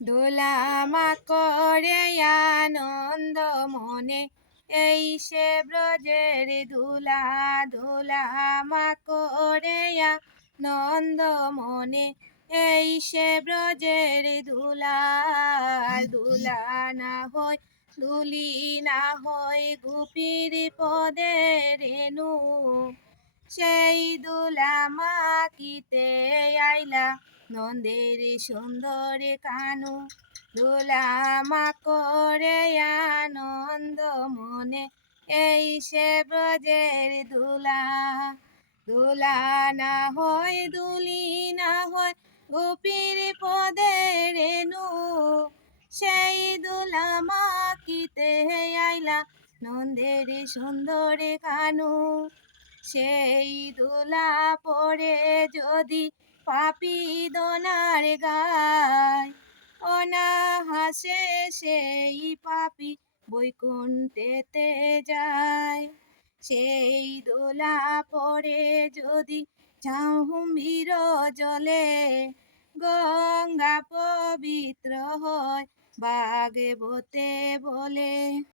দোলামা করে আনন্দ মনে, এই সে ব্রজের ধুলা। দোলামা করে আনন্দ মনে, এই সে ব্রজের ধুলা। ধুলা না হয় ধুলি না হয় গোপীর পদে রেণু, সেই দুলা মাখিতে আইলা নন্দের সুন্দর কানু। দুলা মা করে আনন্দ মনে, এই সে ব্রজের ধুলা। ধুলা না হয় দুলি না হয় গোপীর পদে রেণু, সেই দুলা মাখিতে আইলা নন্দের সুন্দর কানু। সেই দোলা পড়ে যদি পাপি দোনার গায়, অনাহাসে সেই পাপি বৈকুণ্ঠেতে যায়। সেই দোলা পড়ে যদি ঝাহুম্বির জলে, গঙ্গা পবিত্র হয় ভাগবতে বলে।